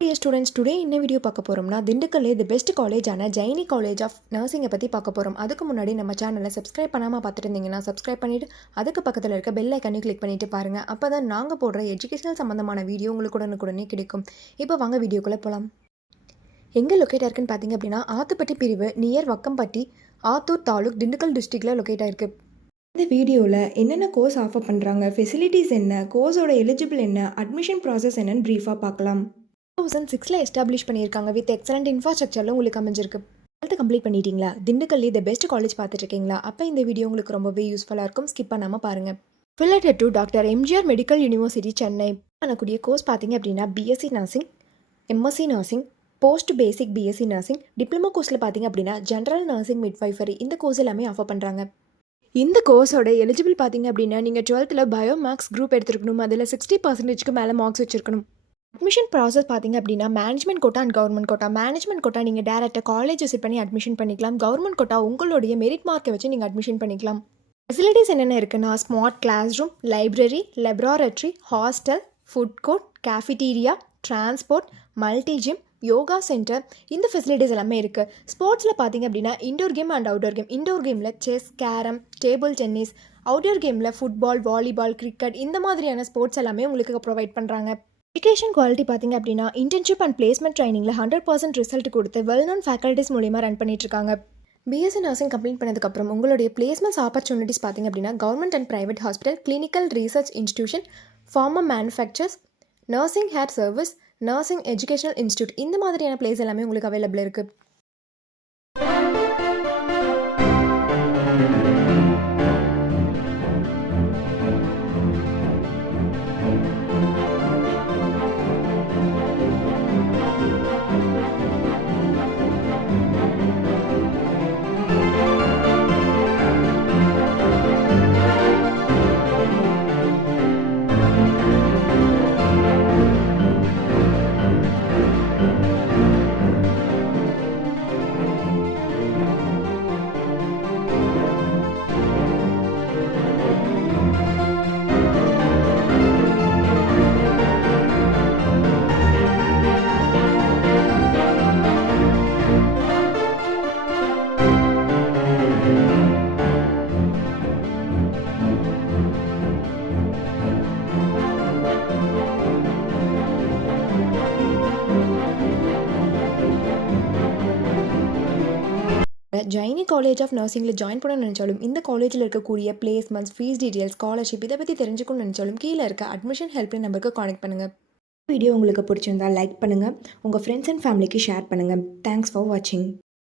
Dear students, today என்ன video பார்க்க போகிறோம்னா திண்டுக்கல்லே தி பெஸ்ட் காலேஜான ஜைனி காலேஜ் ஆஃப் நர்சிங்கை பற்றி பார்க்க போகிறோம். அதுக்கு முன்னாடி நம்ம சேனலை சப்ஸ்கிரைப் பண்ணாமல் பார்த்துட்டு இருந்தீங்கன்னா சப்ஸ்கிரைப் பண்ணிவிட்டு அதுக்கு பக்கத்தில் இருக்க பெல் ஐக்கனையும் கிளிக் பண்ணிவிட்டு பாருங்கள். அப்போ தான் நாங்கள் போடுற எஜுகேஷனல் சம்மந்தமான வீடியோ உங்களுக்கு உடனுக்குடனே கிடைக்கும். இப்போ வாங்க வீடியோக்குள்ளே போகலாம். எங்கே லொக்கேட் ஆயிருக்குன்னு பார்த்தீங்க அப்படின்னா ஆத்துப்பட்டி பிரிவு நியர் வக்கம்பட்டி, ஆத்தூர் தாலுக், திண்டுக்கல் டிஸ்ட்ரிக்டில் லொக்கேட் ஆயிருக்கு. இந்த வீடியோவில் என்னென்ன கோர்ஸ் ஆஃபர் பண்ணுறாங்க, ஃபெசிலிட்டிஸ் என்ன, கோர்ஸோட எலிஜிபிள் என்ன, அட்மிஷன் ப்ராசஸ் என்னன்னு ப்ரீஃபாக பார்க்கலாம். 2006 எஸ்டாப்ளிஷ் பண்ணியிருக்காங்க. வித் எக்ஸலண்ட் இன்ஃப்ராஸ்ட்ரக்சரில் உங்களுக்கு அமைஞ்சிருக்கு. 12th கம்ப்ளீட் பண்ணிட்டீங்களா? திண்டுக்கல்லே தி பெஸ்ட் காலேஜ் பார்த்துட்டு இருக்கீங்களா? அப்போ இந்த வீடியோ உங்களுக்கு ரொம்பவே யூஸ்ஃபுல்லாக இருக்கும். ஸ்கிப் பண்ணாமல் பாருங்கள். Affiliated to doctor MGR medical university Chennai பண்ணக்கூடிய கோர்ஸ் பார்த்தீங்க அப்படின்னா BSc nursing, MSc nursing, post basic BSc nursing, diploma கோர்ஸில் பார்த்தீங்க அப்படின்னா ஜென்ரல் நர்சிங், மிட்வைஃபரி, இந்த கோர்ஸ் எல்லாமே ஆஃபர் பண்ணுறாங்க. இந்த கோர்ஸோட எலிஜிபிள் பார்த்தீங்க அப்படின்னா நீங்கள் 12th பயோ மேக்ஸ் குரூப் எடுத்துருக்கணும். அதில் 60% மேலே மார்க்ஸ் வச்சிருக்கணும். அட்மிஷன் ப்ராசஸ் பார்த்தீங்க அப்படின்னா management quota and government quota. Management quota நீங்கள் டேரெக்டாக காலேஜ் விசிட் பண்ணி அட்மிஷன் பண்ணிக்கலாம். கவர்மெண்ட் கோட்டா உங்களுடைய மெரிட் மார்க்கை வச்சு நீங்கள் அட்மிஷன் பண்ணிக்கலாம். ஃபெசிலிட்டிஸ் என்னென்ன இருக்குன்னா smart class room, library, laboratory, hostel, food court, cafeteria, transport, multi gym, yoga centre, இந்த ஃபெசிலிட்டிஸ் எல்லாமே இருக்குது. ஸ்போர்ட்ஸில் பார்த்தீங்க அப்படின்னா indoor game and outdoor game. Indoor கேமில் chess, carrom, table tennis, outdoor கேமில் ஃபுட்பால், வாலிபால், கிரிக்கெட், இந்த மாதிரியான ஸ்போர்ட்ஸ் எல்லாமே உங்களுக்கு ப்ரொவைட் பண்ணுறாங்க. எஜுகேஷன் குவாலிட்டி பார்த்திங்க அப்படின்னா இன்டர்ன்ஷிப் அண்ட் பிளேஸ்மெண்ட் ட்ரைனிங்கில் 100% ரிசல்ட் கொடுத்து வெல் நோன் ஃபேக்கல்ட்டிஸ் மூலிமா ரன் பண்ணிட்டுருக்காங்க. பிஎஸ்சி நர்சிங் கம்ப்ளீட் பண்ணதுக்கப்புறம் உங்களுடைய பிளேஸ்மெண்ட்ஸ் ஆப்பர்ச்சுனிட்டிஸ் பார்த்திங்க அப்படின்னா government and private hospital, clinical research institution, pharma manufacturers, nursing hair service, nursing educational institute, இந்த மாதிரியான பிளேஸ் எல்லாமே உங்களுக்கு அவைலபிள் இருக்குது. ஜைனி காலேஜ் ஆஃப் நர்சிங்கில் ஜாயின் பண்ண நினச்சாலும் இந்த காலேஜில் இருக்கக்கூடிய பிளேஸ்மெண்ட்ஸ், ஃபீஸ் டீட்டெயில்ஸ், ஸ்காலர்ஷிப் இதை பற்றி தெரிஞ்சுக்கணும்னு நினச்சாலும் கீழே இருக்க அட்மிஷன் ஹெல்ப்லைன் நம்பருக்கு கான்டெக்ட் பண்ணுங்கள். வீடியோ உங்களுக்கு பிடிச்சிருந்தால் லைக் பண்ணுங்கள், உங்கள் ஃப்ரெண்ட்ஸ் அண்ட் ஃபேமிலிக்கு ஷேர் பண்ணுங்கள். தேங்க்ஸ் ஃபார் வாட்சிங்.